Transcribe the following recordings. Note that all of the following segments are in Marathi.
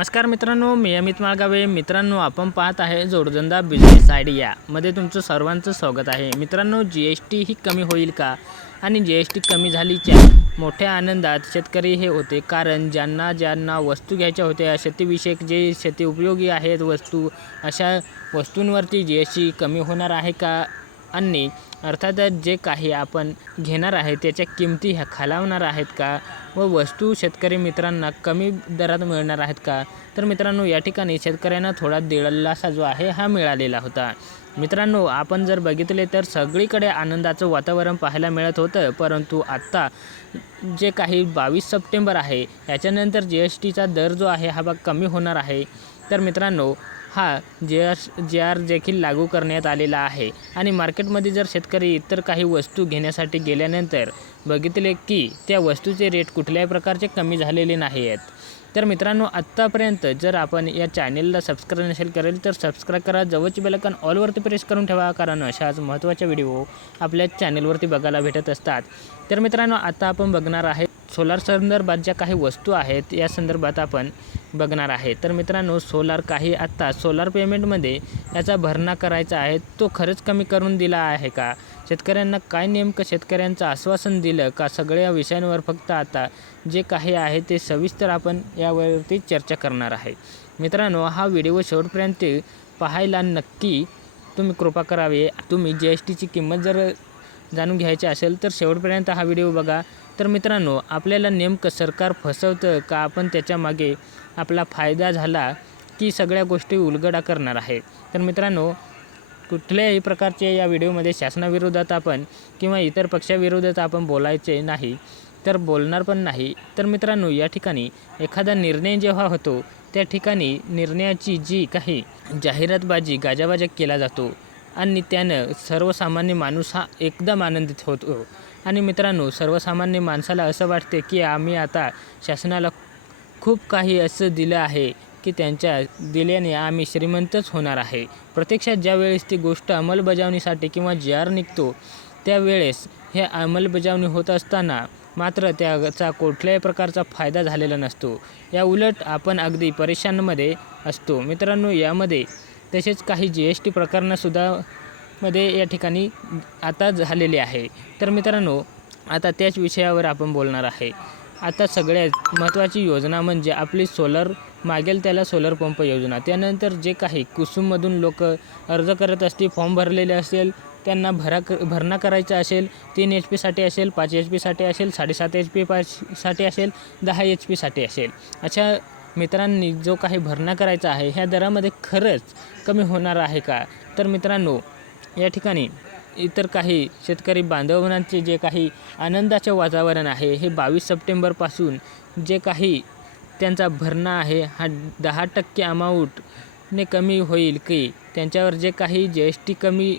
नमस्कार मित्रांनो मी अमित माळगावे. मित्रांनो आपण पाहत आहे जोडधंदा बिझनेस आयडिया मध्ये तुमचं सर्वांचं स्वागत आहे. मित्रांनो जी एस टी ही कमी होईल का? आणि जी एस टी कमी झालीच्या मोठ्या आनंदात शेतकरी हे होते. कारण ज्यांना ज्यांना वस्तू घ्यायच्या होत्या शेतीविषयक जे शेती उपयोगी आहेत वस्तू अशा वस्तूंवरती जी एस टी कमी होणार आहे का? आणि अर्थातच जे काही आपण घेणार आहे त्याच्या किमती ह्या खालावणार आहेत का? व वस्तू शेतकरी मित्रांना कमी दरात मिळणार आहेत का? तर मित्रांनो या ठिकाणी शेतकऱ्यांना थोडा दिलासा जो आहे हा मिळालेला होता. मित्रांनो आपण जर बघितले तर सगळीकडे आनंदाचं वातावरण पाहायला मिळत होतं परंतु आत्ता जे काही बावीस सप्टेंबर आहे याच्यानंतर जी एस टीचा दर जो आहे हा भाग कमी होणार आहे. तर मित्रांनो हा जे आर जे आर देखील लागू करण्यात आलेला आहे. आणि मार्केटमध्ये जर शेतकरी इतर काही वस्तू घेण्यासाठी गेल्यानंतर बघितले की त्या वस्तूचे रेट कुठल्याही प्रकारचे कमी झालेले नाही आहेत तर मित्रांनो आत्तापर्यंत जर आपण या चॅनेलला सबस्क्राईब नसेल करेल तर सबस्क्राईब करा. जवळची बेलकन ऑलवरती प्रेस करून ठेवा कारण अशाच महत्त्वाच्या व्हिडिओ आपल्या चॅनेलवरती बघायला भेटत असतात. तर मित्रांनो आता आपण बघणार आहे सोलार संदर्भात ज्या काही वस्तू आहेत या संदर्भात आपण बघणार आहे. तर मित्रांनो सोलार काही आत्ता सोलार पेमेंटमध्ये याचा भरणा करायचा आहे. तो खरंच कमी करून दिला आहे का? शेतकऱ्यांना काय नेमकं शेतकऱ्यांचं आश्वासन दिलं का सगळ्या विषयांवर फक्त आता जे काही आहे ते सविस्तर आपण यावरती चर्चा करणार आहे. मित्रांनो हा व्हिडिओ शेवटपर्यंत पाहायला नक्की तुम्ही कृपा करावी. तुम्ही जी एस टीची किंमत जर जाणून घ्यायची असेल तर शेवटपर्यंत हा व्हिडिओ बघा. तर मित्रांनो आपल्याला नेमकं सरकार फसवतं का आपण त्याच्यामागे आपला फायदा झाला की सगळ्या गोष्टी उलगडा करणार आहे? तर मित्रांनो कुठल्याही प्रकारचे या व्हिडिओमध्ये शासनाविरोधात आपण किंवा इतर पक्षाविरोधात आपण बोलायचे नाही तर बोलणार पण नाही. तर मित्रांनो या ठिकाणी एखादा निर्णय जेव्हा होतो त्या ठिकाणी निर्णयाची जी काही जाहिरातबाजी गाजाबाजा केला जातो आणि त्यानं सर्वसामान्य माणूस हा एकदम आनंदित होतो. आणि मित्रांनो सर्वसामान्य माणसाला असं वाटते की आम्ही आता शासनाला खूप काही असं दिलं आहे की त्यांच्या दिल्याने आम्ही श्रीमंतच होणार आहे. प्रत्यक्षात ज्यावेळेस ती गोष्ट अंमलबजावणीसाठी किंवा जी आर निघतो त्यावेळेस हे अंमलबजावणी होत असताना मात्र त्याचा कुठल्याही प्रकारचा फायदा झालेला नसतो. या उलट आपण अगदी परेशानमध्ये असतो. मित्रांनो यामध्ये तसेच काही जी एस टी प्रकरणंसुद्धा मध्ये या ठिकाणी आता झालेले आहे. तर मित्रांनो आता त्याच विषयावर आपण बोलणार आहे. आता सगळ्यात महत्त्वाची योजना म्हणजे आपली सोलर मागेल त्याला सोलर पंप योजना. त्यानंतर जे काही कुसुममधून लोक अर्ज करत असतील फॉर्म भरलेले असेल त्यांना भरा क भरणा करायचा असेल तीन एच पीसाठी असेल पाच एच पीसाठी असेल साडेसात एच पी साठी असेल दहा एच पीसाठी असेल. अशा मित्रांनी जो काही भरणा करायचा आहे ह्या दरामध्ये खरंच कमी होणार आहे का? तर मित्रांनो या ठिकाणी इतर काही शेतकरी बांधवांचे जे काही आनंदाचे वातावरण आहे हे बावीस सप्टेंबरपासून जे काही त्यांचा भरणा आहे हा दहा टक्के अमाऊंटने कमी होईल की त्यांच्यावर जे काही जी एस टी कमी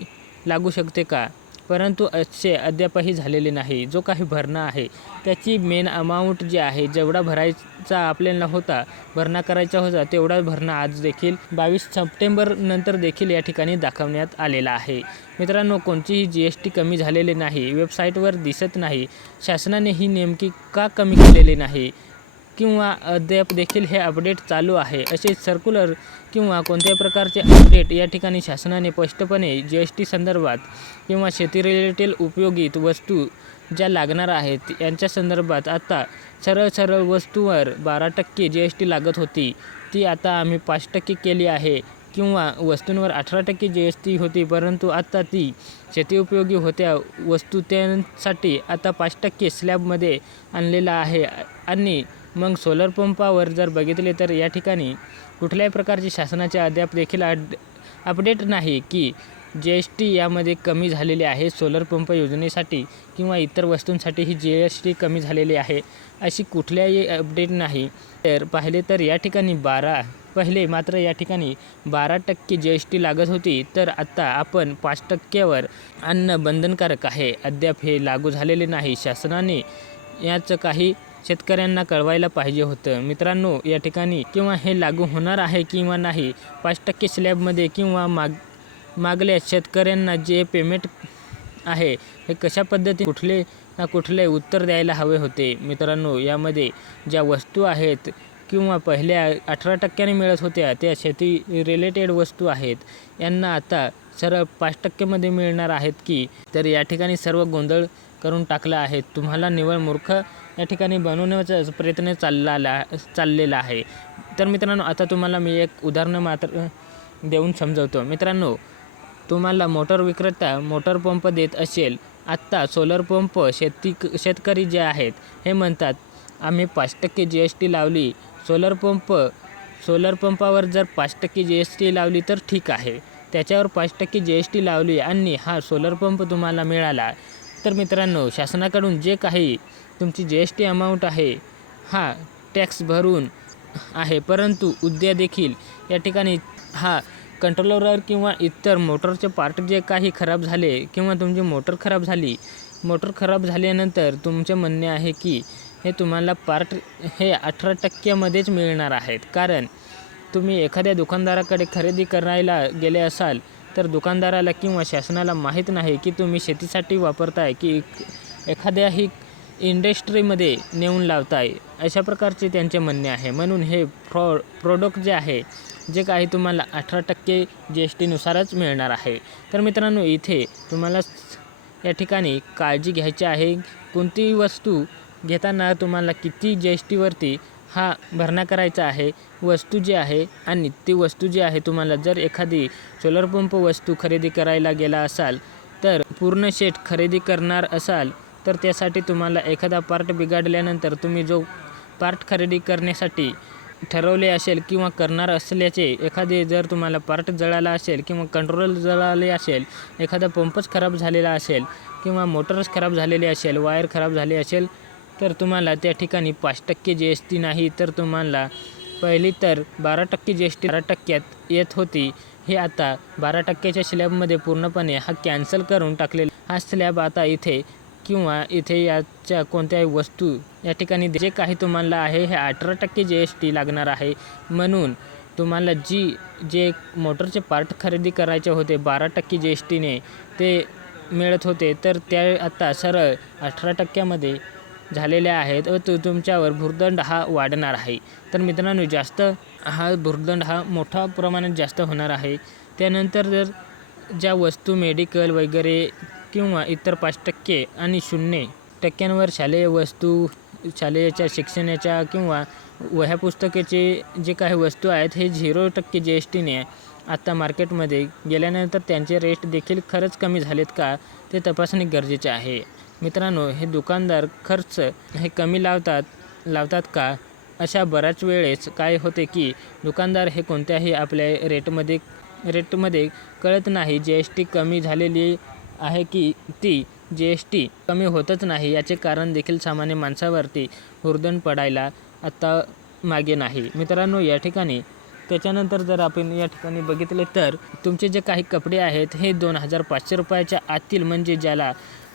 लागू शकते का? परंतु असे अद्यापही झालेले नाही. जो काही भरणा आहे त्याची मेन अमाऊंट जी आहे जेवढा भरायचा आपल्याला होता भरणा करायचा होता तेवढा भरणा आज देखील बावीस सप्टेंबर नंतर देखील या ठिकाणी दाखवण्यात आलेला आहे. मित्रांनो कोणतीही जी एस टी कमी झालेली नाही वेबसाईटवर दिसत नाही. शासनाने ही नेमकी का कमी केलेली नाही? किंवा अद्याप देखील हे अपडेट चालू आहे. असे सर्क्युलर किंवा कोणत्याही प्रकारचे अपडेट या ठिकाणी शासनाने स्पष्टपणे जी एस टी संदर्भात किंवा शेती रिलेटेड उपयोगित वस्तू ज्या लागणार आहेत यांच्या संदर्भात आता सरळ सरळ वस्तूवर बारा टक्के जी एस टी लागत होती. ती आता आम्ही पाच टक्के केली आहे किंवा वस्तूंवर अठरा टक्के जी एस टी होती परंतु आता ती शेती उपयोगी होत्या वस्तू त्यांसाठी आता पाच टक्के स्लॅबमध्ये आणलेला आहे. आणि मग सोलर पंपावर जर बघितले तर या ठिकाणी कुठल्याही प्रकारची शासनाचे अद्याप देखील अड अपडेट नाही की जी एस टी यामध्ये कमी झालेली आहे सोलर पंप योजनेसाठी किंवा इतर वस्तूंसाठी ही जी एस टी कमी झालेली आहे अशी कुठल्याही अपडेट नाही. तर पाहिले तर या ठिकाणी बारा पहिले मात्र या ठिकाणी बारा टक्के जी एस टी लागत होती तर आत्ता आपण पाच टक्क्यावर आणणं बंधनकारक आहे. अद्याप हे लागू झालेले नाही. शासनाने याचं काही शेतकऱ्यांना कळवायला पाहिजे होतं. मित्रांनो या ठिकाणी किंवा हे लागू होणार आहे किंवा नाही पाच टक्के स्लॅबमध्ये किंवा माग मागल्या शेतकऱ्यांना जे पेमेंट आहे हे कशा पद्धती कुठले ना कुठले उत्तर द्यायला हवे होते? मित्रांनो यामध्ये ज्या वस्तू आहेत किंवा पहिल्या अठरा टक्क्याने मिळत होत्या त्या शेती रिलेटेड वस्तू आहेत. यांना आता सरळ पाच टक्केमध्ये मिळणार आहेत की तर या ठिकाणी सर्व गोंधळ करून टाकला आहे. तुम्हाला निवळ मूर्ख या ठिकाणी बनवण्याचा प्रयत्न चालला चाललेला आहे. तर मित्रांनो आता तुम्हाला मी एक उदाहरण मात्र देऊन समजवतो. मित्रांनो तुम्हाला मोटर विक्रेता मोटर पंप देत असेल आत्ता सोलर पंप शेती शेतकरी जे आहेत हे म्हणतात आम्ही पाच टक्के जी एस टी लावली. सोलर पंप सोलर पंपावर जर पाच टक्के जी एस टी लावली तर ठीक आहे. त्याच्यावर पाच टक्के जी एस टी लावली आणि हा सोलर पंप तुम्हाला मिळाला. तर मित्रांनो शासनाकडून जे काही तुमची जी एस टी अमाऊंट आहे हा टॅक्स भरून आहे. परंतु उद्या देखील या ठिकाणी हा कंट्रोलर किंवा इतर मोटरचे पार्ट जे काही खराब झाले किंवा तुमची मोटर खराब झाली मोटर खराब झाल्यानंतर तुमचे म्हणणे आहे की हे तुम्हाला पार्ट हे अठरा टक्क्यामध्येच मिळणार आहेत. कारण तुम्ही एखाद्या दुकानदाराकडे खरेदी करायला गेले असाल तर दुकानदाराला किंवा शासनाला माहीत नाही की तुम्ही शेतीसाठी वापरताय की एखाद्याही इंडस्ट्रीमध्ये नेऊन लावताय अशा प्रकारचे त्यांचे म्हणणे आहे. म्हणून हे फ्रॉ प्रोडक्ट जे आहे जे काही तुम्हाला अठरा टक्के जी एस टीनुसारच मिळणार आहे. तर मित्रांनो इथे तुम्हाला या ठिकाणी काळजी घ्यायची आहे. कोणतीही वस्तू घेताना तुम्हाला किती जी एस टीवरती हा भरणा करायचा आहे. वस्तू जी आहे आणि ती वस्तू जी आहे तुम्हाला जर एखादी सोलर पंप वस्तू खरेदी करायला गेला असाल तर पूर्ण शेट खरेदी करणार असाल तर त्यासाठी तुम्हाला एखादा पार्ट बिघडल्यानंतर तुम्ही जो पार्ट खरेदी करण्यासाठी ठरवले असेल किंवा करणार असल्याचे एखादे जर तुम्हाला पार्ट जळाला असेल किंवा कंट्रोल जळाले असेल एखादा पंपच खराब झालेला असेल किंवा मोटरच खराब झालेली असेल वायर खराब झाली असेल तर तुम्हाला त्या ठिकाणी पाच टक्के जी एस टी नाही तर तुम्हाला पहिली तर बारा टक्के जी एस टी बारा टक्क्यात येत होती. हे आता बारा टक्क्याच्या स्लॅबमध्ये पूर्णपणे हा कॅन्सल करून टाकलेला हा स्लॅब आता इथे किंवा इथे याच्या कोणत्याही वस्तू या ठिकाणी जे काही तुम्हाला आहे हे अठरा टक्के जी एस टी लागणार आहे. म्हणून तुम्हाला जी जे मोटरचे पार्ट खरेदी करायचे होते बारा टक्के जी एस टीने ते मिळत होते. तर त्या आता सरळ अठरा टक्क्यामध्ये झालेल्या आहेत व तु तुमच्यावर भुर्दंड हा वाढणार आहे. तर मित्रांनो जास्त हा भुर्दंड हा मोठा प्रमाणात जास्त होणार आहे. त्यानंतर जर ज्या वस्तू मेडिकल वगैरे किंवा इतर पाच टक्के आणि शून्य टक्क्यांवर शालेय वस्तू शालेयच्या शिक्षणाच्या किंवा वह्या पुस्तकाचे जे काही वस्तू आहेत हे झिरो टक्के जी एस टीने आत्ता मार्केटमध्ये गेल्यानंतर त्यांचे रेट देखील खरंच कमी झालेत का ते तपासणे गरजेचे आहे. मित्रांनो हे दुकानदार खर्च हे कमी लावतात लावतात का? अशा बऱ्याच वेळेस काय होते की दुकानदार हे कोणत्याही आपल्या रेटमध्ये रेटमध्ये कळत नाही जी एस टी कमी झालेली आहे की ती जी एस टी कमी होतच नाही याचे कारण देखील सामान्य माणसावरती हुरदण पडायला आत्ता मागे नाही. मित्रांनो या ठिकाणी त्याच्यानंतर जर आपण या ठिकाणी बघितले तर तुमचे जे काही कपडे आहेत हे दोन हजार पाचशे रुपयाच्या आतील म्हणजे ज्याला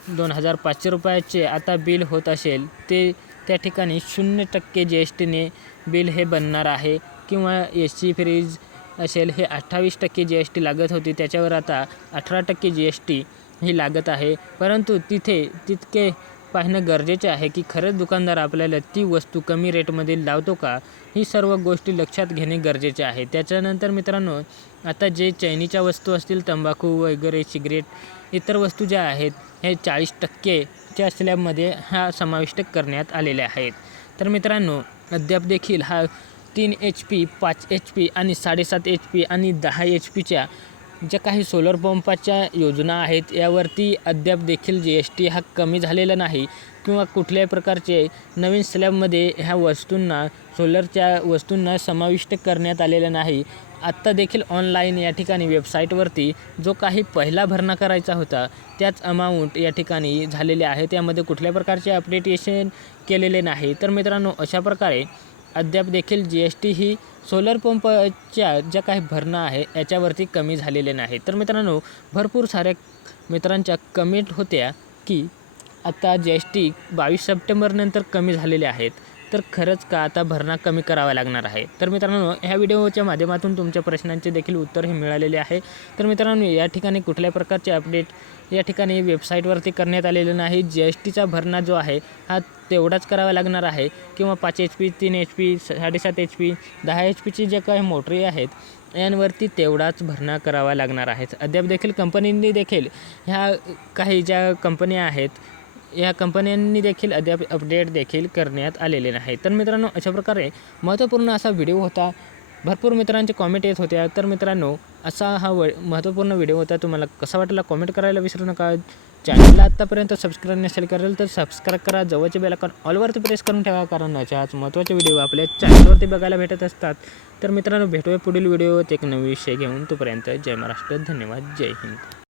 दोन हजार पाचशे रुपयाचे आता बिल होत असेल ते त्या ठिकाणी शून्य टक्के जी एस टीने बिल हे बनणार आहे किंवा ए सी फ्रीज असेल हे अठ्ठावीस टक्के जी एस टी लागत होती त्याच्यावर आता अठरा टक्के जी एस टी ही लागत आहे. परंतु तिथे तितके पाहणं गरजेचे आहे की खरंच दुकानदार आपल्याला ती वस्तू कमी रेटमध्ये लावतो का? ही सर्व गोष्टी लक्षात घेणे गरजेचे आहे. त्याच्यानंतर मित्रांनो आता जे चैनीच्या वस्तू असतील तंबाखू वगैरे सिगरेट इतर वस्तू ज्या आहेत हे चाळीस टक्केच्या स्लॅबमध्ये हा समाविष्ट करण्यात आलेले आहेत. तर मित्रांनो अद्याप देखील हा तीन एच पी पाच एच पी आणि साडेसात एच पी आणि दहा एच पीच्या ज्या काही सोलर पंपाच्या योजना आहेत यावरती अद्याप देखील जी एस टी हा कमी झालेला नाही किंवा कुठल्याही प्रकारचे नवीन स्लॅबमध्ये ह्या वस्तूंना सोलरच्या वस्तूंना समाविष्ट करण्यात आलेलं नाही. आत्ता देखील ऑनलाईन या ठिकाणी वेबसाईटवरती जो काही पहिला भरणा करायचा होता त्याच अमाऊंट या ठिकाणी झालेले आहे. त्यामध्ये कुठल्या प्रकारचे अपडेटेशन केलेले नाही. तर मित्रांनो अशा प्रकारे अद्याप देखील जी एस टी ही सोलर पंपच्या ज्या काही भरणा आहे याच्यावरती कमी झालेले नाही. तर मित्रांनो भरपूर साऱ्या मित्रांच्या कमेंट होत्या की आता जी एस टी बावीस सप्टेंबरनंतर कमी झालेले आहेत. तर खरंच का आता भरणा कमी करावा लागणार आहे? तर मित्रांनो ह्या व्हिडिओच्या माध्यमातून तुमच्या प्रश्नांचे देखील उत्तर हे मिळालेले आहे. तर मित्रांनो या ठिकाणी कुठल्या प्रकारचे अपडेट या ठिकाणी वेबसाईटवरती करण्यात आलेलं नाही. जी एस टीचा भरणा जो आहे हा तेवढाच करावा लागणार आहे. किंवा पाच एच पी तीन एच पी साडेसात एच पी दहा एच पीची जे काही मोटरी आहेत यांवरती तेवढाच भरणा करावा लागणार आहे. अद्याप देखील कंपनींनी देखील ह्या काही ज्या कंपन्या आहेत या कंपन्यांनी देखील अद्याप अपडेट देखील करण्यात आलेले नाही तर मित्रांनो अशा प्रकारे महत्त्वपूर्ण असा व्हिडिओ होता. भरपूर मित्रांचे कॉमेंट येत होत्या तर मित्रांनो असा हा व महत्त्वपूर्ण व्हिडिओ होता. तुम्हाला कसा वाटला कॉमेंट करायला विसरू नका. चॅनलला आत्तापर्यंत सबस्क्राईब नसेल करेल तर सबस्क्राईब करा. जवळचे बेलाकॉन ऑलवरती प्रेस करून ठेवा. कारण अशाच महत्त्वाचे व्हिडिओ आपल्या चॅनलवरती बघायला भेटत असतात. तर मित्रांनो भेटूया पुढील व्हिडिओत एक नवी विषय घेऊन. तोपर्यंत जय महाराष्ट्र. धन्यवाद. जय हिंद.